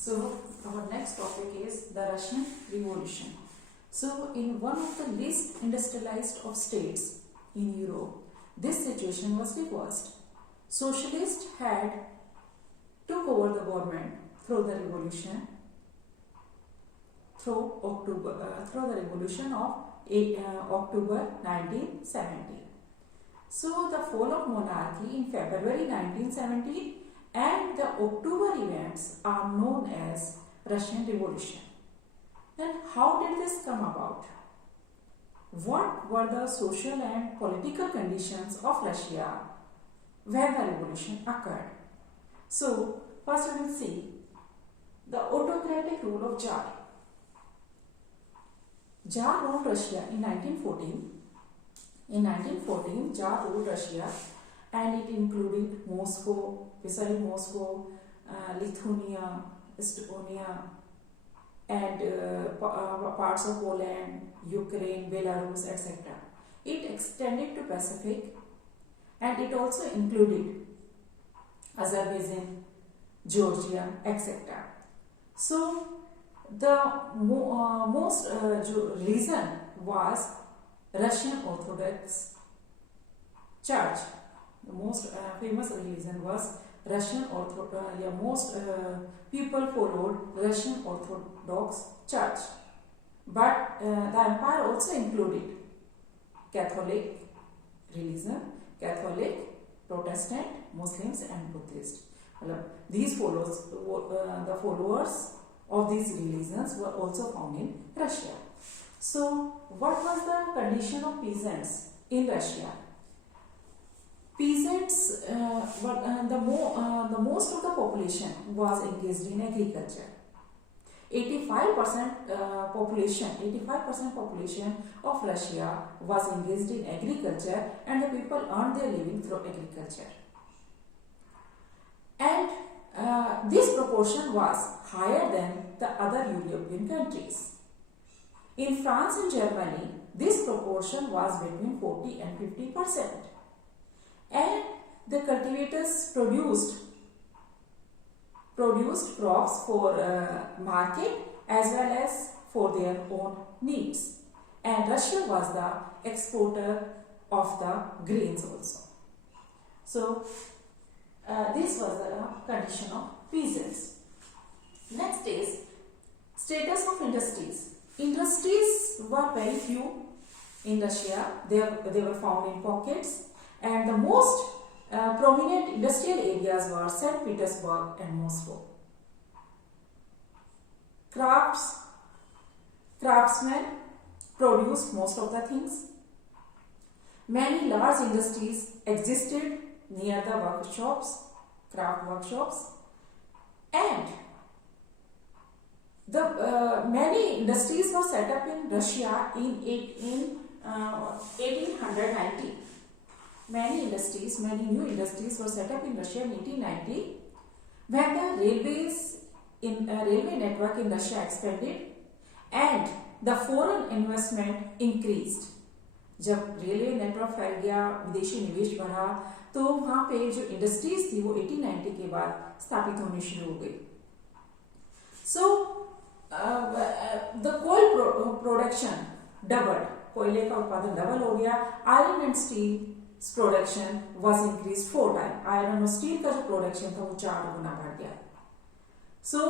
So our next topic is the Russian Revolution. So in one of the least industrialized of states in Europe, this situation was reversed. Socialists had took over the government through the revolution, through the revolution of October 1970. So the fall of monarchy in February 1970 and the October events are known as Russian Revolution. And how did this come about? What were the social and political conditions of Russia when the revolution occurred? So first we will see the autocratic rule of Tsar. Tsar ruled Russia in 1914. In 1914, Tsar ruled Russia and it included Moscow, Lithuania, Estonia, and parts of Poland, Ukraine, Belarus, etc. It extended to Pacific and it also included Azerbaijan, Georgia, etc. So the most reason was Russian Orthodox Church. The most famous religion was Russian Orthodox. Most people followed Russian Orthodox Church, but the empire also included Catholic religion, Catholic, Protestant, Muslims, and Buddhists. These the followers of these religions were also found in Russia. So, what was the condition of peasants in Russia? Peasants, the most of the population was engaged in agriculture. 85% population of Russia was engaged in agriculture, and the people earned their living through agriculture. And this proportion was higher than the other European countries. In France and Germany, this proportion was between 40 and 50%. And the cultivators produced crops for market as well as for their own needs. And Russia was the exporter of the grains also. So, this was the condition of peasants. Next is status of industries. Industries were very few in Russia. They were found in pockets, and the most prominent industrial areas were St. Petersburg and Moscow. Craftsmen produced most of the things. Many large industries existed near the workshops, craft workshops, and many industries were set up in Russia in 1890. Many new industries were set up in Russia in 1890 when the railway network in Russia expanded and the foreign investment increased. जब railway network फैल गया, विदेशी निवेश बढ़ा, तो वहाँ पे जो इंडस्ट्रीज थी वो 1890 के बाद स्थापित होनी शुरू हो गई. So the coal production doubled. कोयले का उत्पादन डबल हो गया. Iron and steel production was increased 4 times. Iron और steel का जो production था वो 4 गुना बढ़ गया. So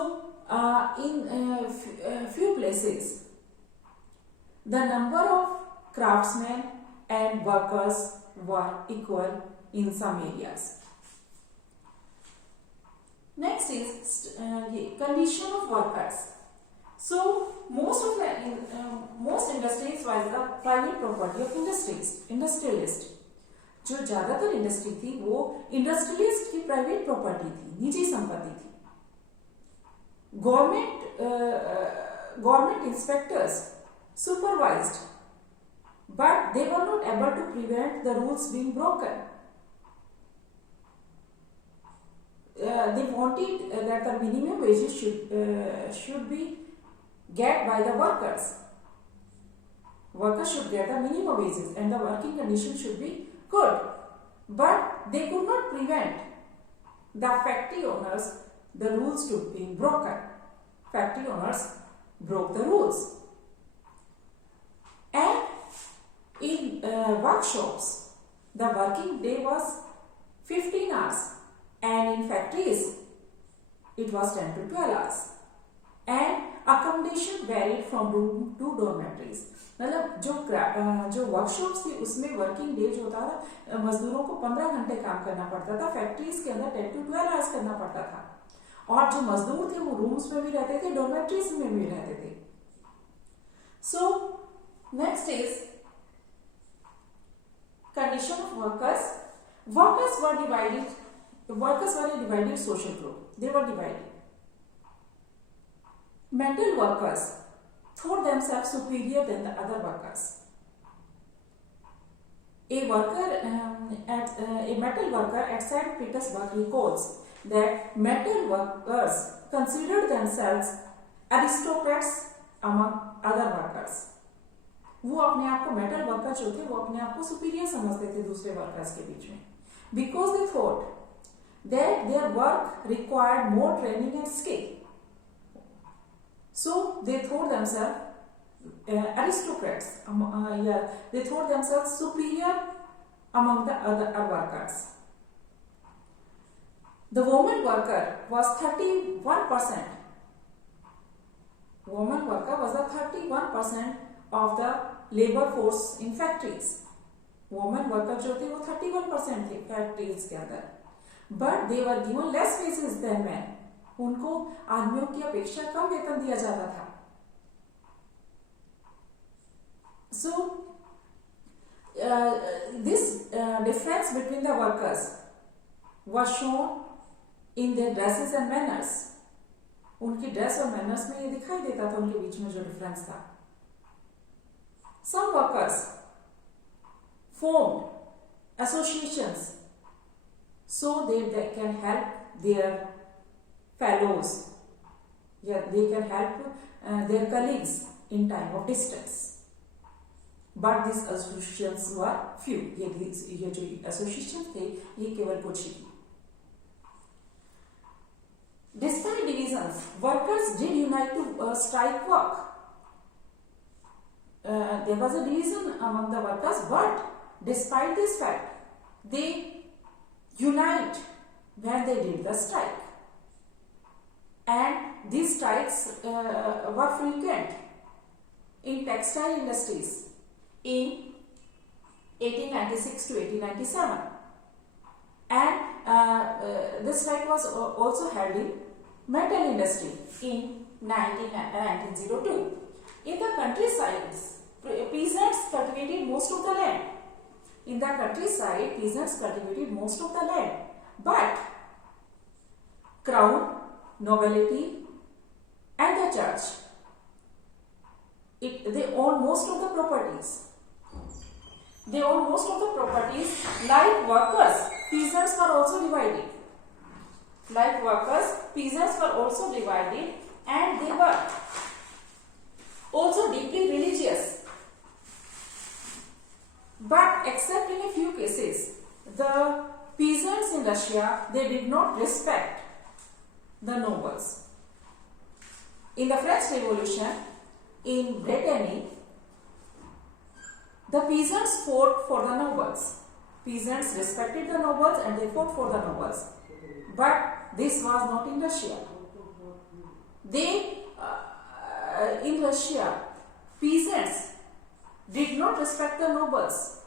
in few places, the number of craftsmen and workers were equal in some areas. Next is condition of workers. So most industries was the private property of industrialists. जो ज़्यादातर industry थी वो industrialist की private property थी, निजी संपत्ति थी. Government inspectors supervised, but they were not able to prevent the rules being broken. They wanted that the minimum wages should be get by the workers. Workers should get the minimum wages and the working conditions should be good. But they could not prevent the factory owners the rules to being broken. factory owners broke the rules. And in workshops, the working day was 15 hours, and in factories, it was 10 to 12 hours. And accommodation varied from room to dormitories. मतलब जो workshops थी उसमें working day जो होता था, मजदूरों को 15 घंटे काम करना पड़ता था, फैक्ट्रीज के अंदर 10 to 12 आवर्स करना पड़ता था. और जो मजदूर थे वो रूम्स में भी रहते थे, डॉर्मेट्रीज में भी रहते थे. So next is condition of workers. Workers were a divided social group. They were divided. Metal workers thought themselves superior than the other workers. A metal worker at St. Petersburg recalls that metal workers considered themselves aristocrats among other workers. वो अपने आप को metal worker जो थे वो अपने आप को सुपीरियर समझते थे दूसरे वर्कर्स के बीच में, because they thought that their work required more training and skill. So they thought themselves aristocrats, they thought themselves superior among the other workers. The woman worker was 31%. Woman worker was the 31% of the labor force in factories. Woman worker जो थे वो 31% थे factories के अंदर, but they were given less wages than men. उनको आदमियों की अपेक्षा कम वेतन दिया जाता था. So this difference between the workers was shown in their dresses and manners. उनकी ड्रेस और मैनर्स में ये दिखाई देता था उनके बीच में जो डिफरेंस था. Some workers formed associations so that they can help their fellows. Yeah, they can help their colleagues in time of distress. But these associations were few. ये जो associations थे ये केवल कुछ ही. Despite divisions, workers did unite to strike work. There was a division among the workers, but despite this fact, they unite when they did the strike. And these strikes were frequent in textile industries in 1896 to 1897. And this strike was also held in metal industry in 1902. In the countrysides, peasants cultivated most of the land. In the countryside, peasants cultivated most of the land. But crown, nobility, and the church, they own most of the properties. They own most of the properties. Like workers, peasants were also divided. Like workers, peasants were also divided, and they were also deeply religious. But except in a few cases, the peasants in Russia, they did not respect the nobles. In the French Revolution, in Brittany, the peasants fought for the nobles. Peasants respected the nobles and they fought for the nobles. But this was not in Russia. In Russia, peasants did not respect the nobles.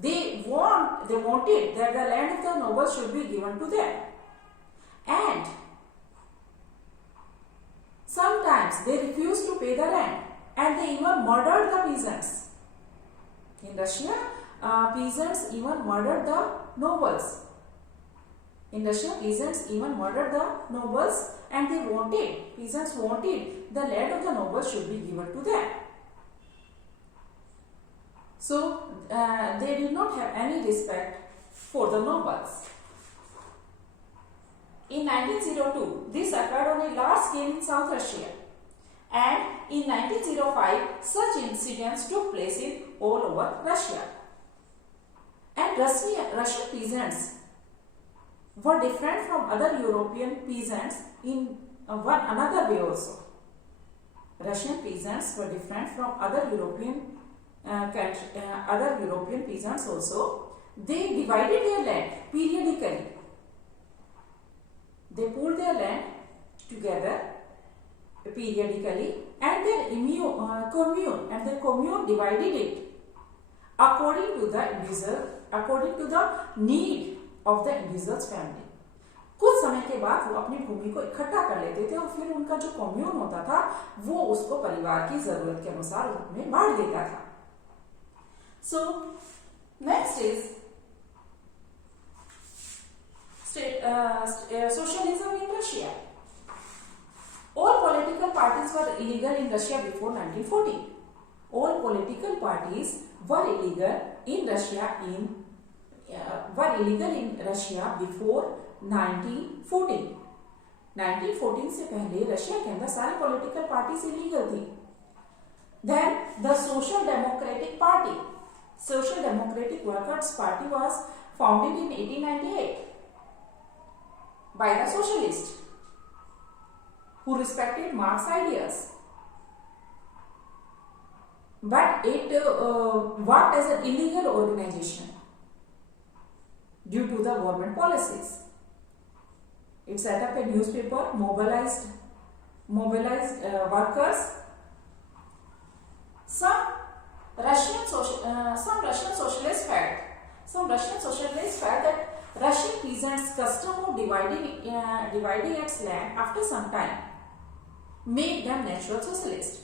They wanted that the land of the nobles should be given to them. And sometimes they refused to pay the rent and they even murdered the peasants. In Russia, peasants even murdered the nobles. In Russia, peasants even murdered the nobles and peasants wanted the land of the nobles should be given to them. So, they did not have any respect for the nobles. In 1902, this occurred on a large scale in South Russia. And in 1905, such incidents took place in all over Russia. And Russian peasants were different from other European peasants in one another way also. Russian peasants were different from other European peasants also. They divided their land periodically. They pulled their land together periodically, and their commune divided it according to the need of the individual's family. कुछ समय के बाद वो अपनी भूमि को इकट्ठा कर लेते थे और फिर उनका जो कम्यून होता था वो उसको परिवार की जरूरत के अनुसार उसमें बांट देता था. So next is socialism in Russia. All political parties were illegal in Russia before 1940. All political parties were illegal in Russia before 1914. 1914 से पहले रशिया के अंदर सारी पॉलिटिकल पार्टीज इलीगल थी. Then the Social Democratic Workers Party was founded in 1898 by the socialists who respected Marx's ideas, but it worked as an illegal organization due to the government policies. It set up a newspaper, mobilized workers. Some Russian socialists felt that Russian peasants' custom of dividing its land after some time made them natural socialists.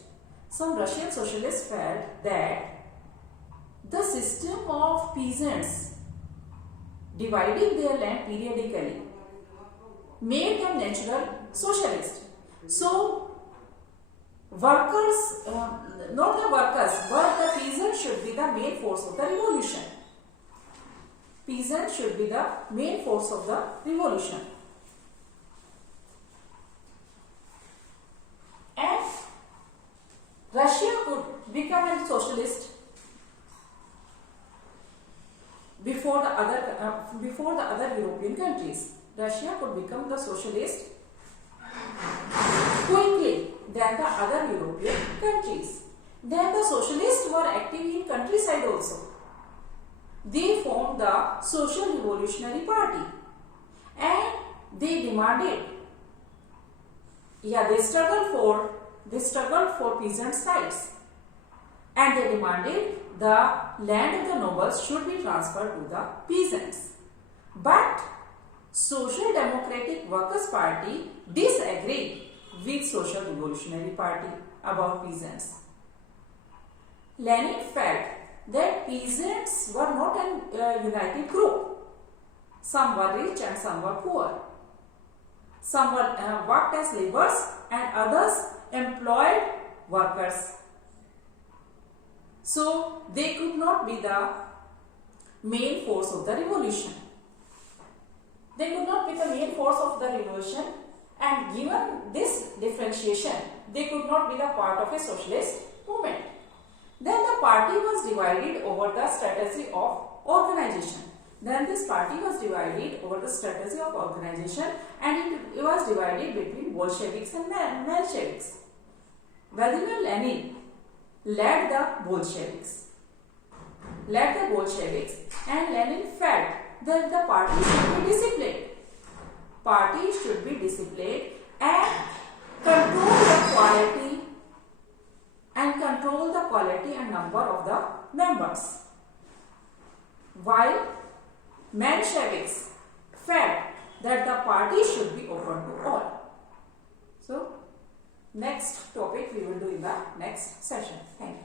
Some Russian socialists felt that the system of peasants dividing their land periodically made them natural socialists. So, workers, not the workers, but the peasants should be the main force of the revolution. Peasants should be the main force of the revolution. And Russia could become a socialist before the other European countries. Russia could become the socialist quickly than the other European countries. Then the socialists were active in countryside also. They formed the Social Revolutionary Party and they demanded, they struggled for peasants' rights, and they demanded the land of the nobles should be transferred to the peasants. But Social Democratic Workers' Party disagreed with Social Revolutionary Party about peasants. Lenin felt that peasants were not a united group. Some were rich and some were poor. Some were worked as laborers and others employed workers. So they could not be the main force of the revolution. They could not be the main force of the revolution, and given this differentiation, they could not be the part of a socialist movement. Then the party was divided over the strategy of organization. And it was divided between Bolsheviks and Mensheviks. Vladimir Lenin led the Bolsheviks, and Lenin felt that the party should be disciplined. Party should be disciplined and control the quality and number of the members, while Mensheviks felt that the party should be open to all. So, next topic we will do in the next session. Thank you.